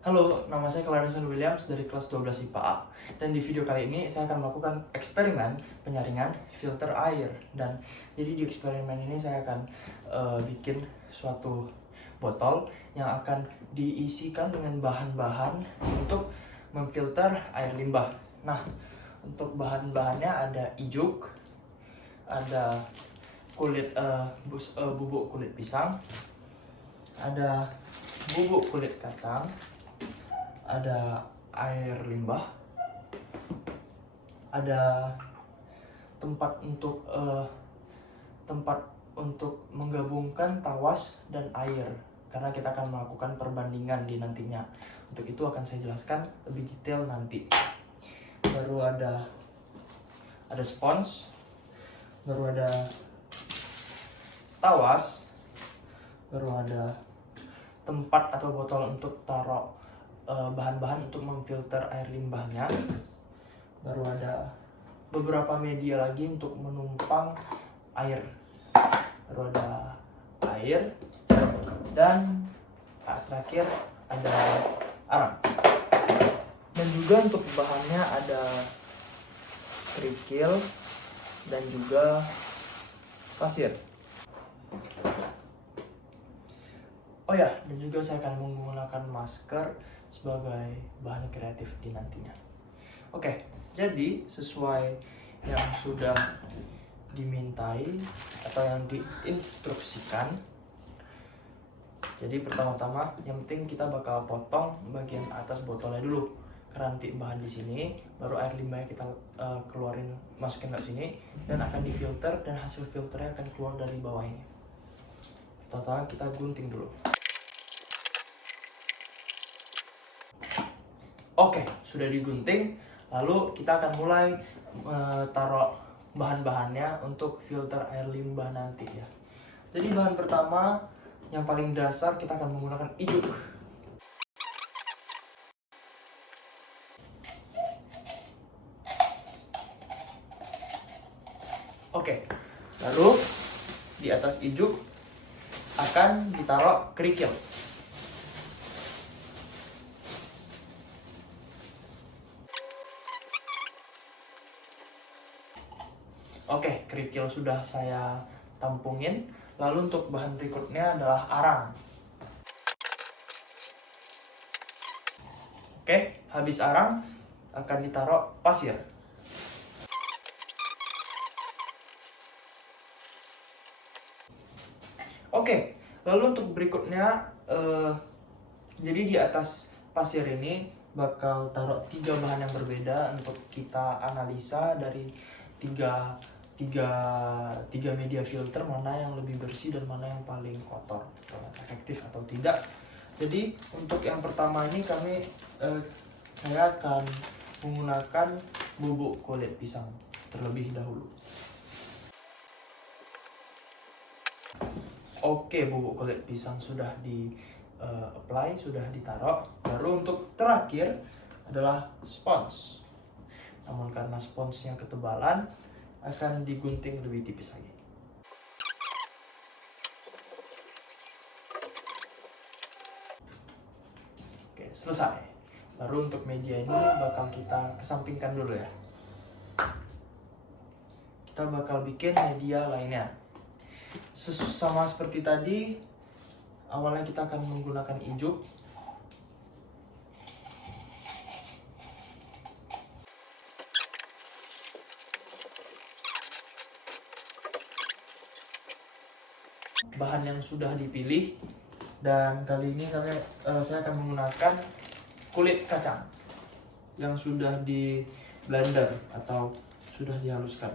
Halo, nama saya Clarence Williams dari kelas 12 IPA A. Dan di video kali ini saya akan melakukan eksperimen penyaringan filter air. Dan jadi di eksperimen ini saya akan bikin suatu botol yang akan diisikan dengan bahan-bahan untuk memfilter air limbah. Nah, untuk bahan-bahannya ada ijuk, ada bubuk kulit pisang, ada bubuk kulit kacang, ada air limbah, ada tempat untuk menggabungkan tawas dan air, karena kita akan melakukan perbandingan di nantinya. Untuk itu akan saya jelaskan lebih detail nanti. Baru ada spons, baru ada tawas, baru ada tempat atau botol untuk taruh bahan-bahan untuk memfilter air limbahnya, baru ada beberapa media lagi untuk menumpang air, baru ada air, dan terakhir ada arang. Dan juga untuk bahannya ada kerikil dan juga pasir. Oh ya, dan juga saya akan menggunakan masker sebagai bahan kreatif di nantinya. Oke, jadi sesuai yang sudah dimintai atau yang diinstruksikan. Jadi pertama-tama yang penting kita bakal potong bagian atas botolnya dulu. Karena nanti bahan di sini, baru air limbahnya kita keluarin, masukin ke sini dan akan difilter, dan hasil filternya akan keluar dari bawah ini. Pertama kita gunting dulu. Oke, sudah digunting. Lalu kita akan mulai taruh bahan-bahannya untuk filter air limbah nanti ya. Jadi bahan pertama yang paling dasar kita akan menggunakan ijuk. Oke, lalu di atas ijuk akan ditaruh kerikil. Oke, kerikil sudah saya tampungin. Lalu untuk bahan berikutnya adalah arang. Oke, habis arang akan ditaruh pasir. Oke, lalu untuk berikutnya, jadi di atas pasir ini bakal taruh 3 bahan yang berbeda untuk kita analisa dari tiga media filter, mana yang lebih bersih dan mana yang paling kotor, efektif atau tidak. Jadi untuk yang pertama ini saya akan menggunakan bubuk kulit pisang terlebih dahulu. Oke, bubuk kulit pisang sudah apply, sudah ditaruh. Baru untuk terakhir adalah spons. Namun karena sponsnya ketebalan, akan digunting lebih tipis lagi. Oke, selesai. Baru untuk media ini bakal kita kesampingkan dulu ya. Kita bakal bikin media lainnya. Sama seperti tadi, awalnya kita akan menggunakan ijuk. Bahan yang sudah dipilih, dan kali ini saya akan menggunakan kulit kacang yang sudah di blender atau sudah dihaluskan.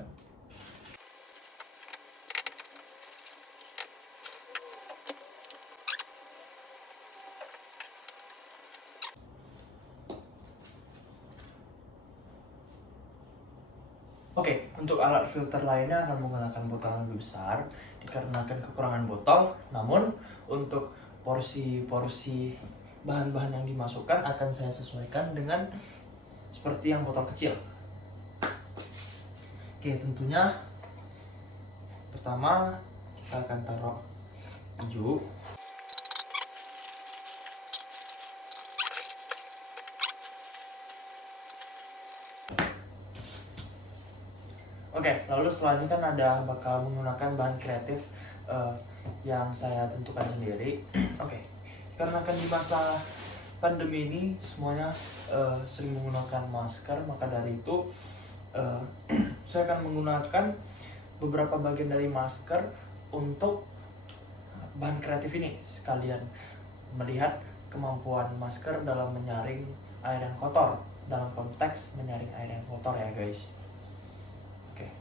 Oke, untuk alat filter lainnya akan menggunakan botol yang lebih besar dikarenakan kekurangan botol. Namun untuk porsi bahan-bahan yang dimasukkan akan saya sesuaikan dengan seperti yang botol kecil. Oke, tentunya pertama kita akan taruh ijuk. Oke, lalu setelah ini kan bakal menggunakan bahan kreatif eh, yang saya tentukan sendiri. Oke, karena kan di masa pandemi ini semuanya sering menggunakan masker, maka dari itu eh, saya akan menggunakan beberapa bagian dari masker untuk bahan kreatif ini, sekalian melihat kemampuan masker dalam menyaring air yang kotor, dalam konteks menyaring air yang kotor ya guys. Oke.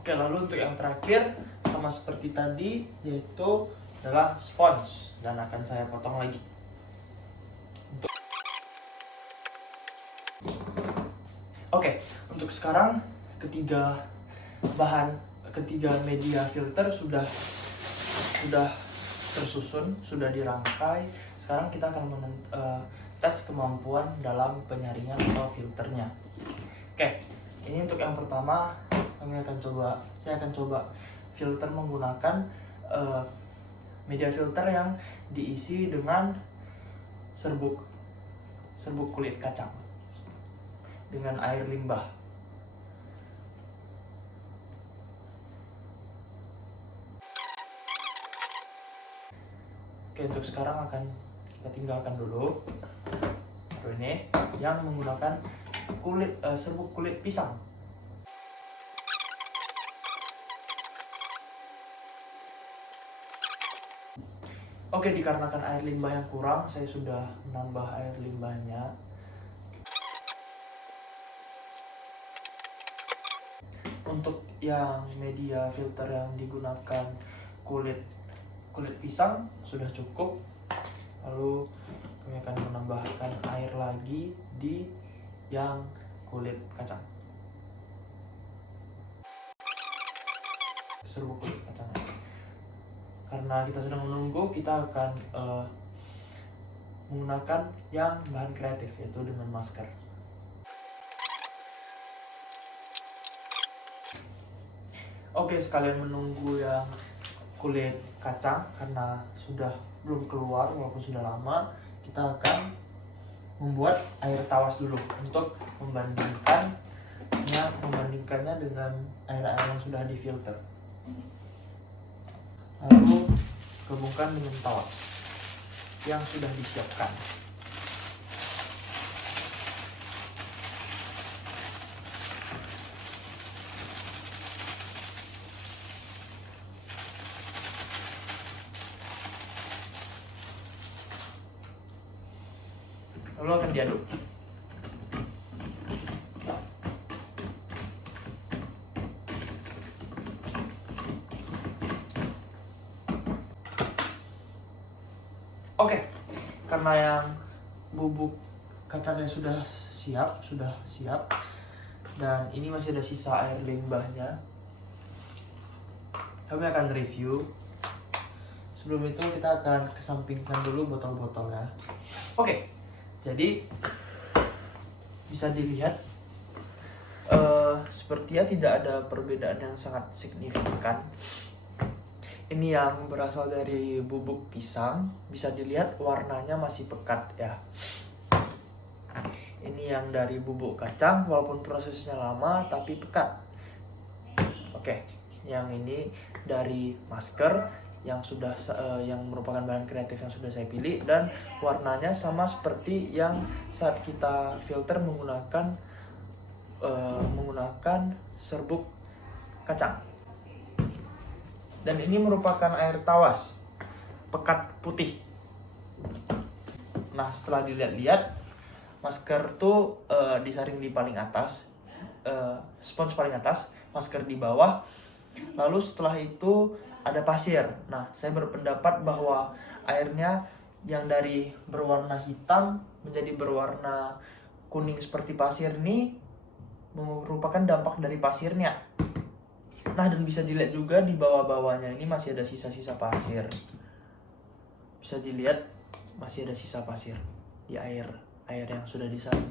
Oke, lalu untuk yang terakhir sama seperti tadi, yaitu adalah spons, dan akan saya potong lagi. Oke, untuk sekarang ketiga media filter sudah tersusun, sudah dirangkai. Sekarang kita akan tes kemampuan dalam penyaringan atau filternya. Oke, ini untuk yang pertama saya akan coba filter menggunakan media filter yang diisi dengan serbuk kulit kacang dengan air limbah. Oke, untuk sekarang akan kita tinggalkan dulu. Lalu ini yang menggunakan serbuk kulit pisang. Oke, dikarenakan air limbah yang kurang, saya sudah menambah air limbahnya. Untuk yang media filter yang digunakan kulit pisang sudah cukup. Lalu kami akan menambahkan air lagi di yang kulit kacang. Serbuk kulit kacang. Karena kita sedang menunggu, kita akan menggunakan yang bahan kreatif, yaitu dengan masker. Oke, sekalian menunggu yang kulit kacang karena sudah belum keluar walaupun sudah lama, kita akan membuat air tawas dulu untuk membandingkannya dengan air-air yang sudah difilter. Lalu gabungkan dengan tawas yang sudah disiapkan. Lalu akan diaduk. Oke, karena yang bubuk kacangnya sudah siap, dan ini masih ada sisa air limbahnya. Kami akan review. Sebelum itu kita akan kesampingkan dulu botol-botolnya. Oke, jadi bisa dilihat sepertinya tidak ada perbedaan yang sangat signifikan. Ini yang berasal dari bubuk pisang, bisa dilihat warnanya masih pekat ya. Ini yang dari bubuk kacang, walaupun prosesnya lama tapi pekat. Oke, yang ini dari masker yang merupakan bahan kreatif yang sudah saya pilih, dan warnanya sama seperti yang saat kita filter menggunakan serbuk kacang. Dan ini merupakan air tawas pekat putih. Nah, setelah dilihat-lihat, masker tuh disaring di paling atas, spons paling atas, masker di bawah. Lalu setelah itu ada pasir. Nah, saya berpendapat bahwa airnya yang dari berwarna hitam menjadi berwarna kuning seperti pasir ini merupakan dampak dari pasirnya. Nah, dan bisa dilihat juga di bawah-bawahnya ini masih ada sisa-sisa pasir. Bisa dilihat masih ada sisa pasir di air yang sudah disaring.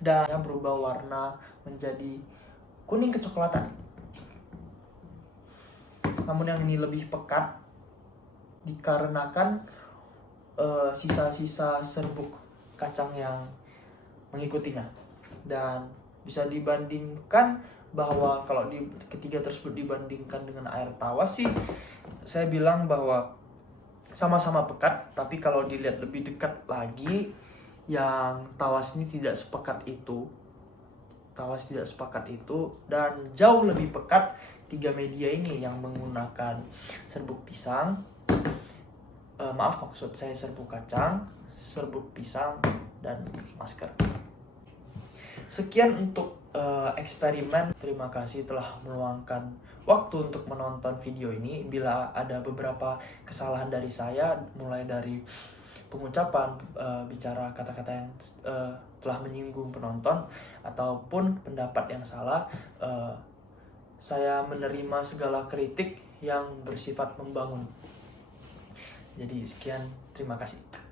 Dan berubah warna menjadi kuning kecoklatan. Namun yang ini lebih pekat dikarenakan sisa-sisa serbuk kacang yang mengikutinya. Dan bisa dibandingkan bahwa kalau ketiga tersebut dibandingkan dengan air tawas sih, saya bilang bahwa sama-sama pekat, tapi kalau dilihat lebih dekat lagi, yang tawas ini tidak sepekat itu. Tawas tidak sepakat itu, dan jauh lebih pekat tiga media ini yang menggunakan serbuk pisang. Maksud saya serbuk kacang, serbuk pisang, dan masker. Sekian untuk eksperimen. Terima kasih telah meluangkan waktu untuk menonton video ini. Bila ada beberapa kesalahan dari saya, mulai dari pengucapan, bicara kata-kata yang telah menyinggung penonton, ataupun pendapat yang salah, saya menerima segala kritik yang bersifat membangun. Jadi sekian, terima kasih.